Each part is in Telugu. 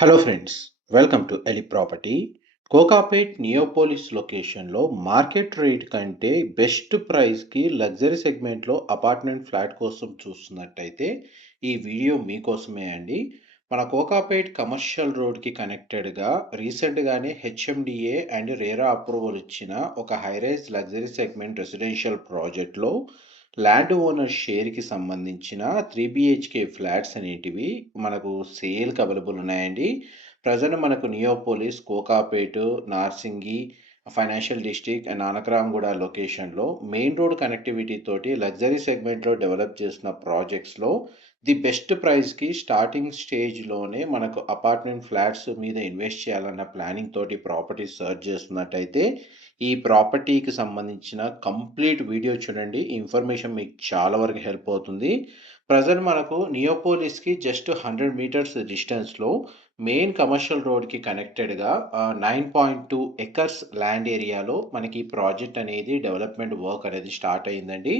Hello friends, welcome to Eli property. Kokapet Neopolis లొకేషన్లో మార్కెట్ రేట్ కంటే బెస్ట్ ప్రైస్కి లగ్జరీ సెగ్మెంట్లో అపార్ట్మెంట్ ఫ్లాట్ కోసం చూస్తున్నట్టయితే ఈ వీడియో మీకోసమే అండి. మన కోకాపేట్ కమర్షియల్ రోడ్కి కనెక్టెడ్గా రీసెంట్గానే హెచ్ఎండిఏ అండ్ రేరా అప్రూవల్ ఇచ్చిన ఒక హైరైజ్ లగ్జరీ సెగ్మెంట్ రెసిడెన్షియల్ ప్రాజెక్ట్లో ల్యాండ్ ఓనర్ షేర్కి సంబంధించిన 3 BHK ఫ్లాట్స్ అనేటివి మనకు సేల్కి అవైలబుల్ ఉన్నాయండి. ప్రజెంట్ మనకు Neopolis, Kokapet, Narsingi, financial district and Nanakramguda లొకేషన్లో మెయిన్ రోడ్ కనెక్టివిటీ తోటి లగ్జరీ సెగ్మెంట్లో డెవలప్ చేసిన ప్రాజెక్ట్స్లో ది బెస్ట్ ప్రైస్కి స్టార్టింగ్ స్టేజ్లోనే మనకు అపార్ట్మెంట్ ఫ్లాట్స్ మీద ఇన్వెస్ట్ చేయాలన్న ప్లానింగ్ తోటి ప్రాపర్టీ సర్చ్ చేస్తున్నట్టయితే ఈ ప్రాపర్టీకి సంబంధించిన కంప్లీట్ వీడియో చూడండి. ఈ ఇన్ఫర్మేషన్ మీకు చాలా వరకు హెల్ప్ అవుతుంది. ప్రజెంట్ మనకు నియోపోలిస్కి జస్ట్ 100 మీటర్స్ డిస్టెన్స్లో మెయిన్ కమర్షియల్ రోడ్కి కనెక్టెడ్గా 9.2 ఎకర్స్ ల్యాండ్ ఏరియాలో మనకి ప్రాజెక్ట్ అనేది డెవలప్మెంట్ వర్క్ అనేది స్టార్ట్ అయ్యిందండి.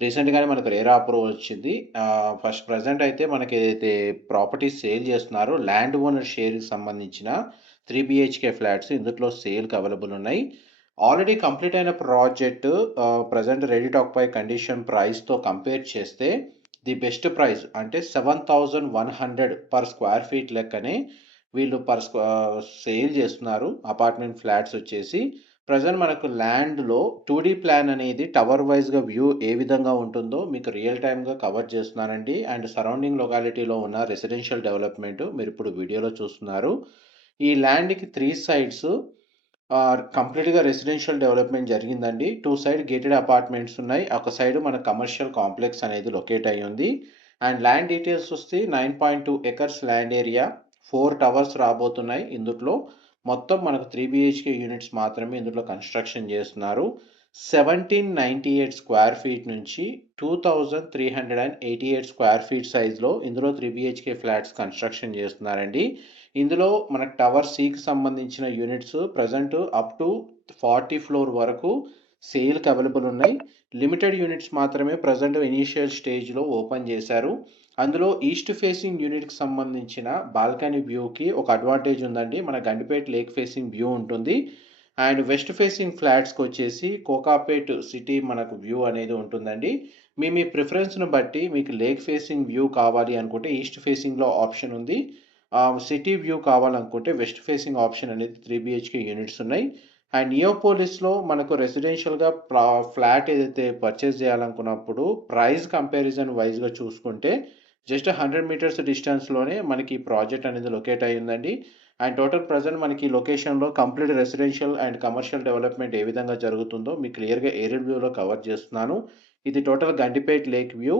రీసెంట్గానే మనకు రేరా అప్రూవల్ వచ్చింది. ఫస్ట్ ప్రజెంట్ అయితే మనకి ఏదైతే ప్రాపర్టీస్ సేల్ చేస్తున్నారో ల్యాండ్ ఓనర్ షేర్కి సంబంధించిన 3 BHK ఫ్లాట్స్ ఇందులో సేల్కి అవైలబుల్ ఉన్నాయి. ఆల్రెడీ కంప్లీట్ అయిన project present ready to occupy condition ప్రైస్తో కంపేర్ చేస్తే ది బెస్ట్ ప్రైస్ అంటే 7,100 పర్ స్క్వేర్ ఫీట్ లెక్కనే వీళ్ళు సేల్ చేస్తున్నారు. అపార్ట్మెంట్ ఫ్లాట్స్ వచ్చేసి ప్రజెంట్ మనకు ల్యాండ్లో 2D ప్లాన్ అనేది టవర్ వైజ్గా వ్యూ ఏ విధంగా ఉంటుందో మీకు రియల్ టైమ్గా కవర్ చేస్తున్నానండి. అండ్ సరౌండింగ్ లొకాలిటీలో ఉన్న రెసిడెన్షియల్ డెవలప్మెంట్ మీరు ఇప్పుడు వీడియోలో చూస్తున్నారు. ఈ ల్యాండ్కి 3 సైడ్స్ కంప్లీట్గా రెసిడెన్షియల్ డెవలప్మెంట్ జరిగిందండి. 2 సైడ్ గేటెడ్ అపార్ట్మెంట్స్ ఉన్నాయి. ఒక సైడ్ మన కమర్షియల్ కాంప్లెక్స్ అనేది లొకేట్ అయ్యి ఉంది. అండ్ ల్యాండ్ డీటెయిల్స్ వస్తే 9.2 ఎకర్స్ ల్యాండ్ ఏరియా, 4 టవర్స్ రాబోతున్నాయి. ఇందులో మొత్తం మనకు 3 BHK యూనిట్స్ మాత్రమే ఇందులో కన్స్ట్రక్షన్ చేస్తున్నారు. 1798 స్క్వేర్ ఫీట్ నుంచి 2388 స్క్వేర్ ఫీట్ సైజ్లో ఇందులో 3 BHK ఫ్లాట్స్ కన్స్ట్రక్షన్ చేస్తున్నారండి. ఇందులో మనకు టవర్ సికి సంబంధించిన units present up to 40 floor వరకు సేల్కి అవైలబుల్ ఉన్నాయి. లిమిటెడ్ యూనిట్స్ మాత్రమే ప్రజెంట్ ఇనీషియల్ స్టేజ్లో ఓపెన్ చేశారు. అందులో ఈస్ట్ ఫేసింగ్ యూనిట్కి సంబంధించిన బాల్కనీ వ్యూకి ఒక అడ్వాంటేజ్ ఉందండి. మన గండిపేట లేక్ ఫేసింగ్ వ్యూ ఉంటుంది. అండ్ వెస్ట్ ఫేసింగ్ ఫ్లాట్స్కి వచ్చేసి కోకాపేట్ సిటీ మనకు వ్యూ అనేది ఉంటుందండి. మీ ప్రిఫరెన్స్ను బట్టి మీకు లేక్ ఫేసింగ్ వ్యూ కావాలి అనుకుంటే ఈస్ట్ ఫేసింగ్లో ఆప్షన్ ఉంది. సిటీ వ్యూ కావాలనుకుంటే వెస్ట్ ఫేసింగ్ ఆప్షన్ అనేది 3 BHK యూనిట్స్ ఉన్నాయి. అండ్ నియోపోలిస్లో మనకు రెసిడెన్షియల్గా ఫ్లాట్ ఏదైతే పర్చేస్ చేయాలనుకున్నప్పుడు ప్రైస్ కంపారిజన్ వైజ్గా చూసుకుంటే జస్ట్ 100 మీటర్స్ డిస్టెన్స్లోనే మనకి ఈ ప్రాజెక్ట్ అనేది లొకేట్ అయ్యిందండి. అండ్ టోటల్ ప్రజెంట్ మనకి లొకేషన్లో complete residential and commercial development ఏ విధంగా జరుగుతుందో మీకు క్లియర్గా ఏరియల్ వ్యూలో కవర్ చేస్తున్నాను. ఇది total Gandipet lake view.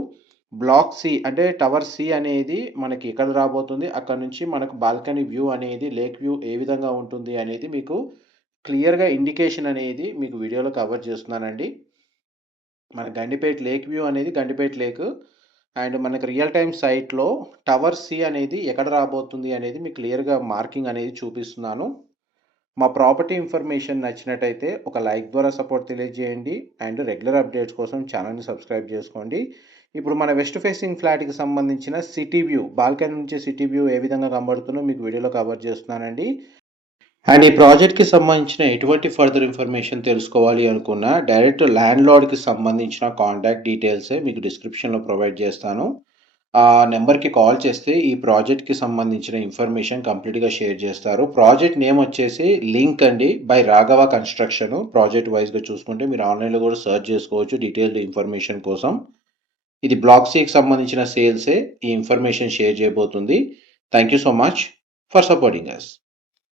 Block C అంటే టవర్ సి అనేది మనకి ఎక్కడ రాబోతుంది, అక్కడ నుంచి మనకు బాల్కనీ వ్యూ అనేది లేక్ వ్యూ ఏ విధంగా ఉంటుంది అనేది మీకు క్లియర్గా ఇండికేషన్ అనేది మీకు వీడియోలో కవర్ చేస్తున్నానండి. మన గండిపేట్ లేక్ వ్యూ అనేది గండిపేట్ లేక్. అండ్ మనకు రియల్ టైమ్ సైట్లో టవర్ సి అనేది ఎక్కడ రాబోతుంది అనేది మీకు క్లియర్గా మార్కింగ్ అనేది చూపిస్తున్నాను. మా ప్రాపర్టీ ఇన్ఫర్మేషన్ నచ్చినట్టయితే ఒక లైక్ ద్వారా సపోర్ట్ తెలియజేయండి. అండ్ రెగ్యులర్ అప్డేట్స్ కోసం ఛానల్ని సబ్స్క్రైబ్ చేసుకోండి. ఇప్పుడు మన వెస్ట్ ఫేసింగ్ ఫ్లాట్కి సంబంధించిన సిటీ వ్యూ, బాల్కనీ నుంచి సిటీ వ్యూ ఏ విధంగా కనబడుతుందో మీకు వీడియోలో కవర్ చేస్తున్నానండి. అండ్ ఈ ప్రాజెక్ట్కి సంబంధించిన ఎటువంటి ఫర్దర్ ఇన్ఫర్మేషన్ తెలుసుకోవాలి అనుకున్నా డైరెక్ట్ ల్యాండ్ లార్డ్కి సంబంధించిన కాంటాక్ట్ డీటెయిల్సే మీకు డిస్క్రిప్షన్లో ప్రొవైడ్ చేస్తాను. ఆ నెంబర్కి కాల్ చేస్తే ఈ ప్రాజెక్ట్కి సంబంధించిన ఇన్ఫర్మేషన్ కంప్లీట్గా షేర్ చేస్తారు. ప్రాజెక్ట్ నేమ్ వచ్చేసి లింక్ అండి బై రాఘవ కన్స్ట్రక్షన్. ప్రాజెక్ట్ వైజ్గా చూసుకుంటే మీరు ఆన్లైన్లో కూడా సర్చ్ చేసుకోవచ్చు డీటెయిల్డ్ ఇన్ఫర్మేషన్ కోసం. ఇది బ్లాక్ సికి సంబంధించిన సేల్సే ఈ ఇన్ఫర్మేషన్ షేర్ చేయబోతుంది. Thank you so much for supporting us.